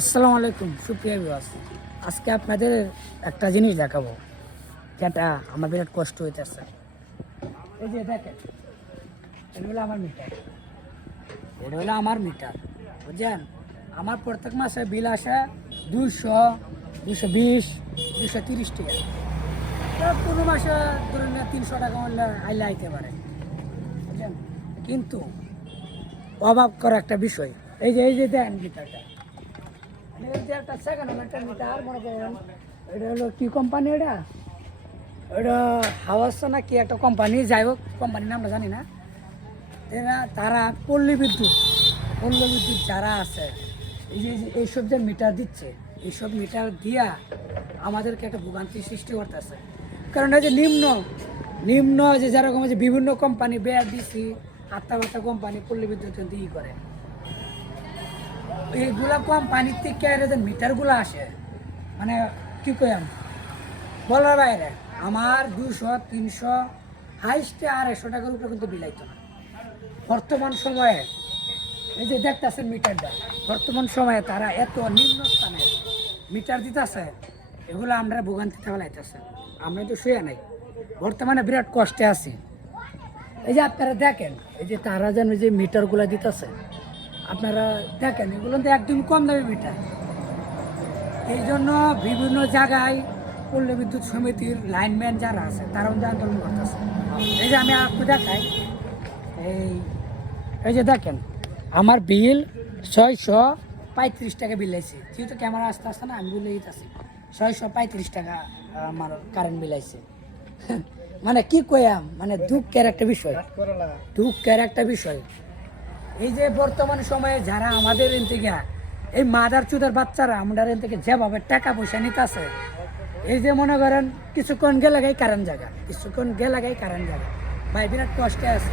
আসসালামু আলাইকুম সুপ্রিয় ভিউয়ার্স, আজকে আপনাদের একটা জিনিস দেখাবো যেটা আমার বিরাট কষ্ট হইতেছে। এই যে দেখেন, এটা হলো আমার মিটার, বুঝছেন। আমার প্রত্যেক মাসে বিল আসে 200, 220, 230 টাকা। কোনো মাসে ধরুন 300 টাকা হলে আইলে আইতে পারে, বুঝছেন। কিন্তু অভাব করা একটা বিষয়, এই যে দেন মিটারটা, একটা সেকেন্ড একটা মিটার মনে করেন। এটা হলো কি কোম্পানি, এটা হাওয়াসা না কি একটা কোম্পানি, যাই হোক কোম্পানির নামটা জানি না। তারা পল্লী বিদ্যুৎ যারা আছে, এইসব যে মিটার দিচ্ছে, এইসব মিটার দিয়া আমাদেরকে একটা ভোগান্তির সৃষ্টি করতেছে। কারণ এই যে নিম্ন যে যেরকম যে বিভিন্ন কোম্পানি বিআরডিসি আত্মাবার্তা কোম্পানি পল্লী বিদ্যুৎ দিয়ে করে, এইগুলা কোম্পানির থেকে যে মিটারগুলো আসে, মানে কী কইম বলার বাইরে। আমার 200, 300, হাইস্টে 250 টাকার উপরে কিন্তু বিলাইতো না। বর্তমান সময়ে এই যে দেখতেছেন মিটারটা, বর্তমান সময়ে তারা এত নিম্ন স্থানে মিটার দিতেছে, এগুলো আমরা ভোগান্তিতে ফেলাইতেছে। আমরা তো শুয়ে নাই, বর্তমানে বিরাট কষ্টে আছি। এই যে আপনারা দেখেন, এই যে তারা যেন যে মিটারগুলো দিতেছে, আপনারা দেখেন এগুলো তো একদম কম দামি মিটার। এই জন্য বিভিন্ন জায়গায় পল্লী বিদ্যুৎ সমিতির লাইনম্যান যারা আছে তারা আন্দোলন করতেছে। এই যে আমি আপনি দেখাই, এই যে দেখেন আমার বিল 635 টাকা বিল আইছে। যেহেতু ক্যামেরা আসতে আসতে না, আমি বলে দিতেছি 635 টাকা আমার কারেন্ট বিল আইছে। মানে কি কয়াম, মানে দুঃখের একটা বিষয়। এই যে বর্তমান সময়ে যারা আমাদের এন থেকে এই মাদার চুদার বাচ্চারা আমাদের এন থেকে যেভাবে টাকা পয়সা নিতেছে, এই যে মনে করেন কিছুক্ষণ গেলে কারেন্ট জায়গা, ভাই বিরাট কষ্টে আছে।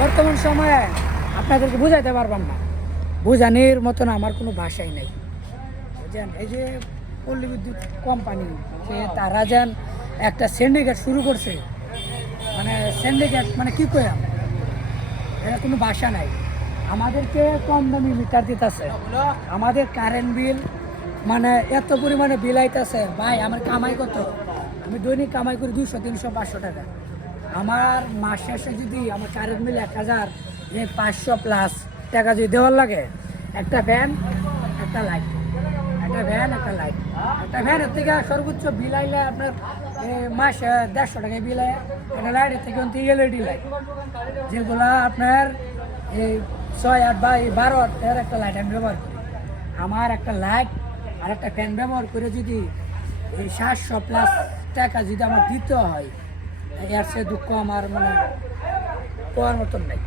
বর্তমান সময়ে আপনাদেরকে বুঝাইতে পারবাম না, বোঝানোর মতন আমার কোনো ভাষাই নেই, বুঝছেন। এই যে পল্লী বিদ্যুৎ কোম্পানি, তারা যেন একটা সিন্ডিকেট শুরু করছে, মানে সিন্ডিকেট মানে কি কইলাম, এটা কোনো ভাষা নাই। আমাদেরকে কম দামি মিটার দিতেছে, আমাদের কারেন্ট বিল মানে এত পরিমাণে বিল আইতেছে। ভাই আমার কামাই কত, আমি দৈনিক কামাই করি 200, 300, 500 টাকা। আমার মাস শেষে যদি আমার কারেন্ট বিল 1500 প্লাস টাকা যদি দেওয়ার লাগে, একটা ফ্যান একটা লাইট, একটা ফ্যানের থেকে সর্বোচ্চ বিল আইলে আপনার মাস 150 টাকায় বিল আয়। একটা লাইটের থেকে এলইডি লাইট, যেগুলো আপনার এই 6, 8 বা 12 এর একটা লাইট আমি ব্যবহার করি। আমার একটা লাইট আর একটা ফ্যান ব্যবহার করে যদি এই 700 প্লাস টাকা যদি আমার দিতে হয়, এর সে দুঃখ আমার মানে পাওয়ার মতন নাই।